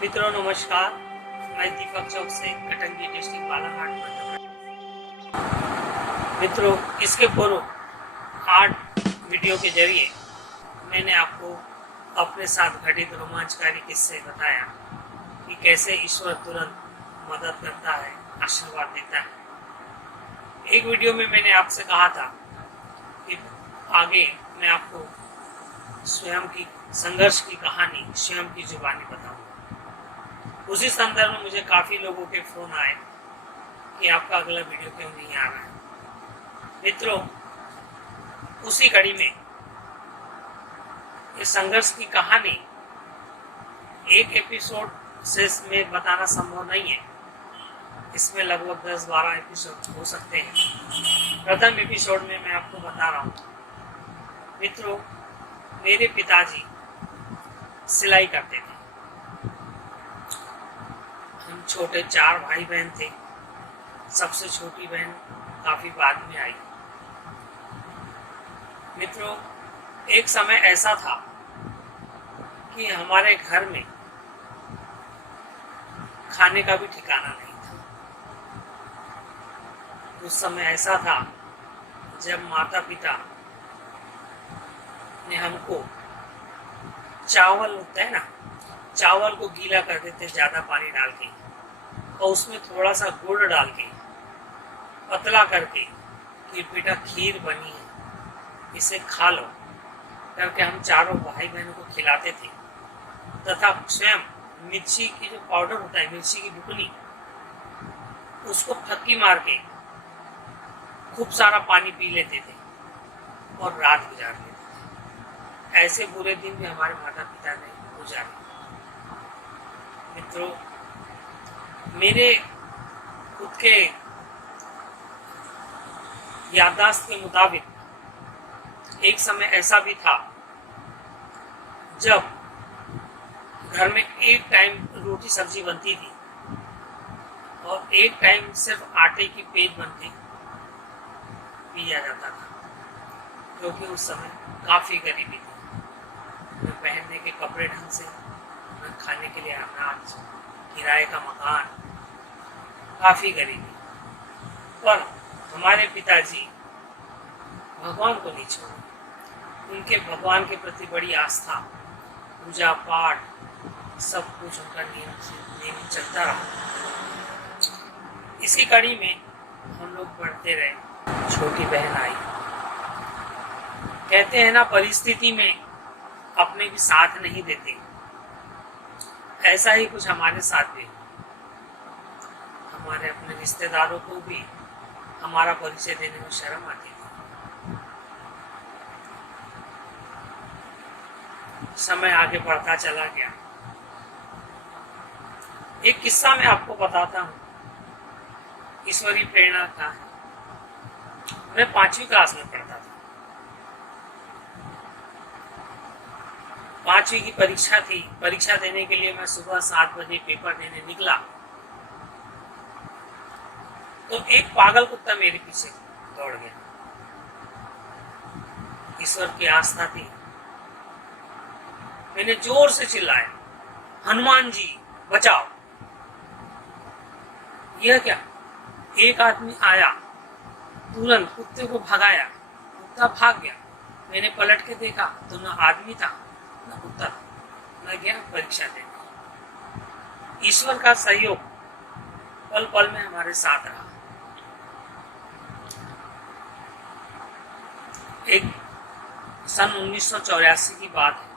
मित्रों नमस्कार। मैं दीपक चौक से कटंगी डिस्ट्रिक्ट बालाघाट मध्य प्रदेश। मित्रों, इसके पूर्व 8 वीडियो के जरिए मैंने आपको अपने साथ घटित रोमांचकारी किस्से बताया कि कैसे ईश्वर तुरंत मदद करता है, आशीर्वाद देता है। एक वीडियो में मैंने आपसे कहा था कि आगे मैं आपको स्वयं की संघर्ष की कहानी स्वयं की जुबानी बताऊंगा। उसी संदर्भ में मुझे काफ़ी लोगों के फ़ोन आए कि आपका अगला वीडियो क्यों नहीं आ रहा है। मित्रों, उसी कड़ी में इस संघर्ष की कहानी एक एपिसोड से में बताना संभव नहीं है। इसमें लगभग 10-12 एपिसोड हो सकते हैं। प्रथम एपिसोड में मैं आपको बता रहा हूँ। मित्रों, मेरे पिताजी सिलाई करते थे। हम छोटे 4 भाई बहन थे। सबसे छोटी बहन काफी बाद में आई। मित्रों, एक समय ऐसा था कि हमारे घर में खाने का भी ठिकाना नहीं था। उस समय ऐसा था जब माता पिता ने हमको चावल होता है ना, चावल को गीला कर देते ज्यादा पानी डाल के और उसमें थोड़ा सा गुड़ डाल के पतला करके कि बेटा खीर बनी है, इसे खा लो करके हम चारों भाई बहनों को खिलाते थे। तथा स्वयं मिर्ची की जो पाउडर होता है, मिर्ची की बुकनी, उसको फक्की मार के खूब सारा पानी पी लेते थे और रात गुजार लेते थे। ऐसे बुरे दिन भी हमारे माता पिता ने गुजारे। मित्रों, मेरे खुद के याददाश्त के मुताबिक एक समय ऐसा भी था जब घर में एक टाइम रोटी सब्जी बनती थी और एक टाइम सिर्फ आटे की पेज बनती पिया जाता था, क्योंकि उस समय काफ़ी गरीबी थी। न पहनने के कपड़े ढंग से, न खाने के लिए अनाज, किराए का मकान, काफ़ी गरीबी। पर हमारे पिताजी भगवान को नहीं छोड़ा। उनके भगवान के प्रति बड़ी आस्था, पूजा पाठ, सब कुछ उनका नियम चलता रहा। इसी कड़ी में हम लोग बढ़ते रहे। छोटी बहन आई। कहते हैं ना, परिस्थिति में अपने भी साथ नहीं देते। ऐसा ही कुछ हमारे साथ भी। हमारे अपने रिश्तेदारों को भी हमारा परिचय देने में शर्म आती थी। समय आगे बढ़ता चला गया। एक किस्सा मैं आपको बताता हूँ, ईश्वरीय प्रेरणा का। मैं 5वीं क्लास में पढ़ता था। 5वीं की परीक्षा थी। परीक्षा देने के लिए मैं सुबह 7 बजे पेपर देने निकला तो एक पागल कुत्ता मेरे पीछे दौड़ गया। ईश्वर की आस्था थी। मैंने जोर से चिल्लाया, हनुमान जी बचाओ। यह क्या? एक आदमी आया, तुरंत कुत्ते को भगाया। कुत्ता भाग गया। मैंने पलट के देखा तो न आदमी था न कुत्ता था। मैं गया परीक्षा देने। ईश्वर का सहयोग पल पल में हमारे साथ रहा। एक सन 1984 की बात है।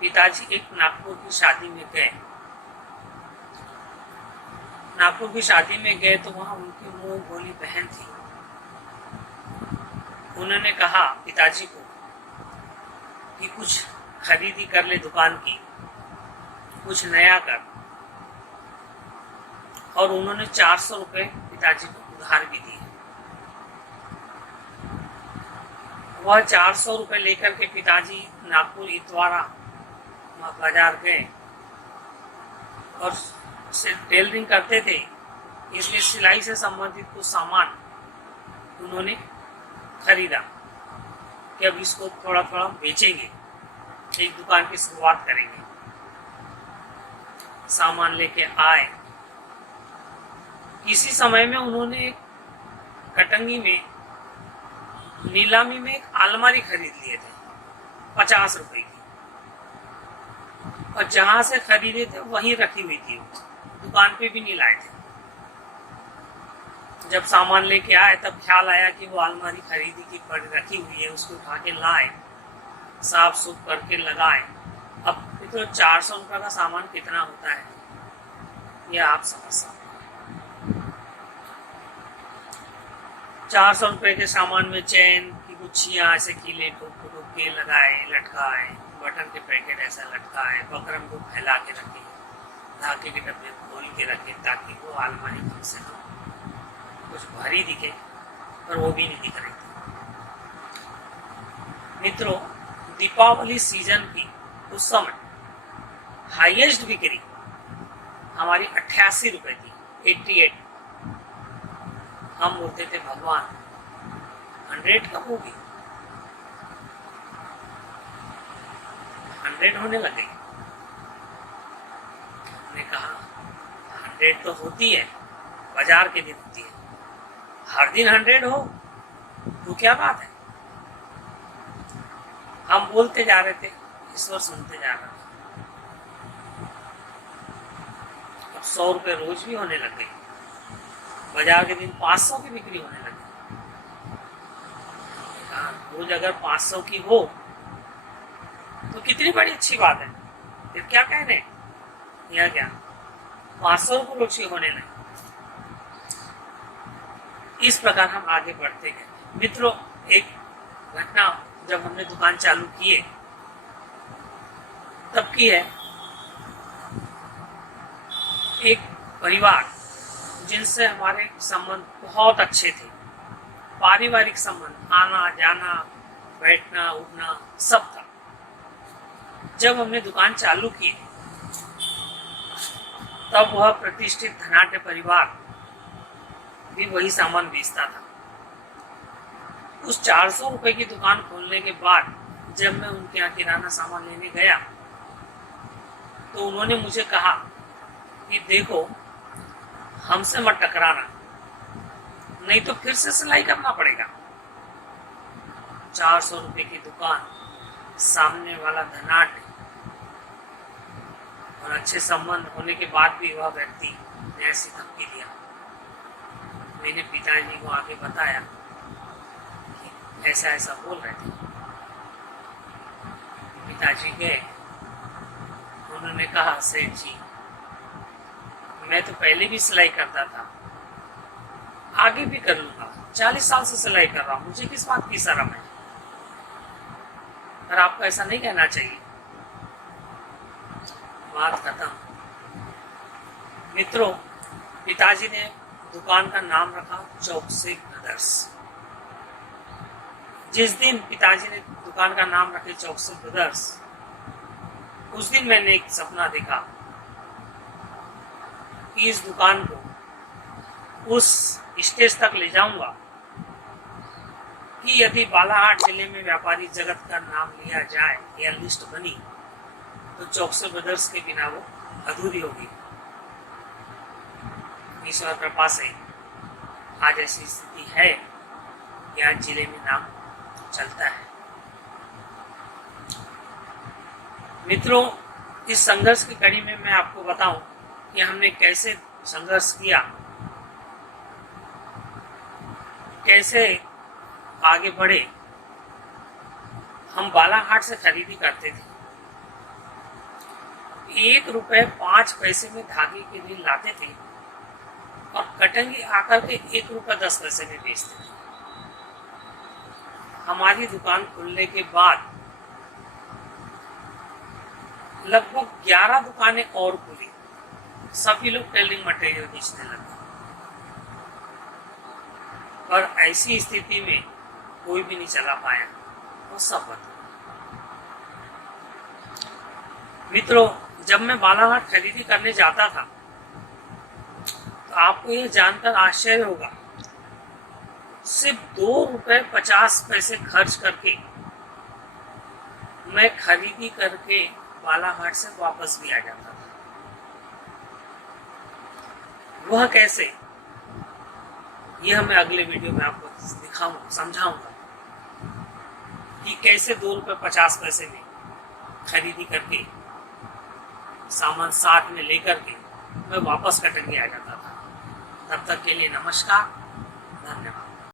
पिताजी एक नागपुर की शादी में गए। नागपुर की शादी में गए तो वहां उनकी मुंह बोली बहन थी। उन्होंने कहा पिताजी को कि कुछ खरीदी कर ले दुकान की, कुछ नया कर। और उन्होंने 400 रुपए पिताजी को उधार भी दिए। वह 400 रुपए लेकर के पिताजी नागपुर इतवारा बाजार गए और टेलरिंग करते थे, इसलिए सिलाई से संबंधित कुछ सामान उन्होंने खरीदा कि अब इसको थोड़ा थोड़ा बेचेंगे, एक दुकान की शुरुआत करेंगे। सामान लेके आए। किसी समय में उन्होंने कटंगी में नीलामी में एक अलमारी खरीद लिए थे 50 रुपए की, और जहां से खरीदे थे वहीं रखी हुई थी, दुकान पे भी नहीं लाए थे। जब सामान लेके आए तब ख्याल आया कि वो अलमारी खरीदी की पड़ी रखी हुई है, उसको उठा के लाए, साफ सुफ करके लगाए। अब तो 400 रुपये का सामान कितना होता है यह आप समझ सकते हैं। 400 रुपये के सामान में चैन की गुच्छियाँ ऐसे कीले ठोक ठोक के लगाए, लटकाए, बटन के पैकेट ऐसा लटकाए, बकरम को फैला के रखे, धागे के डब्बे खोल के रखे, ताकि वो अलमारी कम से कम कुछ भारी दिखे, पर वो भी नहीं दिख रही थी। मित्रों, दीपावली सीजन की उस समय हाईएस्ट बिक्री हमारी 88 रुपए थी, 88। हम बोलते थे भगवान 100 कब होगी, 100 होने लगे। हमने कहा 100 तो होती है, बाजार के दिन होती है, हर दिन 100 हो तो क्या बात है। हम बोलते जा रहे थे, ईश्वर सुनते जा रहा था। अब 100 रुपये रोज भी होने लग गई, बाजार के दिन 500 की बिक्री होने लगी। रोज अगर 500 की हो तो कितनी बड़ी अच्छी बात है, फिर क्या कहने, या क्या 500 रुपये रोज की होने लगी। इस प्रकार हम आगे बढ़ते गए। मित्रों, एक घटना जब हमने दुकान चालू किए तब की है। एक परिवार जिनसे हमारे संबंध बहुत अच्छे थे, पारिवारिक संबंध, आना जाना, बैठना उठना सब था। जब हमने दुकान चालू की तब वह प्रतिष्ठित धनाढ्य परिवार भी वही सामान बेचता था। उस 400 रुपए की दुकान खोलने के बाद जब मैं उनके यहाँ किराना सामान लेने गया तो उन्होंने मुझे कहा कि देखो, हमसे मत टकराना, नहीं तो फिर से सिलाई करना पड़ेगा। 400 रुपए की दुकान, सामने वाला धनाढ्य और अच्छे संबंध होने के बाद भी वह व्यक्ति ने ऐसी धमकी दिया। मैंने पिताजी को आगे बताया कि ऐसा ऐसा बोल रहे थे। पिताजी गए, उन्होंने कहा सेठ जी, मैं तो पहले भी सिलाई करता था, आगे भी कर लूंगा, 40 साल से सिलाई कर रहा हूं, मुझे किस बात की शर्म है। पर आपको ऐसा नहीं कहना चाहिए। बात खत्म। मित्रों, पिताजी ने दुकान का नाम रखा चौकसी ब्रदर्स। जिस दिन पिताजी ने दुकान का नाम रखे चौकसी ब्रदर्स, उस दिन मैंने एक सपना देखा कि इस दुकान को उस स्टेज तक ले जाऊंगा कि यदि बालाहाट जिले में व्यापारी जगत का नाम लिया जाए या लिस्ट बनी तो चौकसी ब्रदर्स के बिना वो अधूरी होगी। ईश्वर कृपा से आज ऐसी स्थिति है कि आज जिले में नाम चलता है। मित्रों, इस संघर्ष की कड़ी में मैं आपको बताऊं कि हमने कैसे संघर्ष किया, कैसे आगे बढ़े। हम बालाहाट से खरीदी करते थे, 1 रुपए 5 पैसे में धागे के लिए लाते थे और कटंगी आकर के 1 रुपए 10 पैसे में बेचते थे। हमारी दुकान खुलने के बाद लगभग 11 दुकानें और खुली, सभी लोग टेलिंग मटेरियल बेचने लगे। पर ऐसी स्थिति में कोई भी नहीं चला पाया और सब बंद। मित्रों, जब मैं बालाहाट खरीदी करने जाता था तो आपको ये जानकर आश्चर्य होगा, सिर्फ 2 रुपए 50 पैसे खर्च करके मैं खरीदी करके बालाहाट से वापस भी आ जाता था। वह कैसे, यह मैं अगले वीडियो में आपको दिखाऊंगा, समझाऊंगा कि कैसे 2 रुपये 50 पैसे में खरीदी करके सामान साथ में लेकर के मैं वापस कटंगी आ जाता था। तब तक के लिए नमस्कार, धन्यवाद।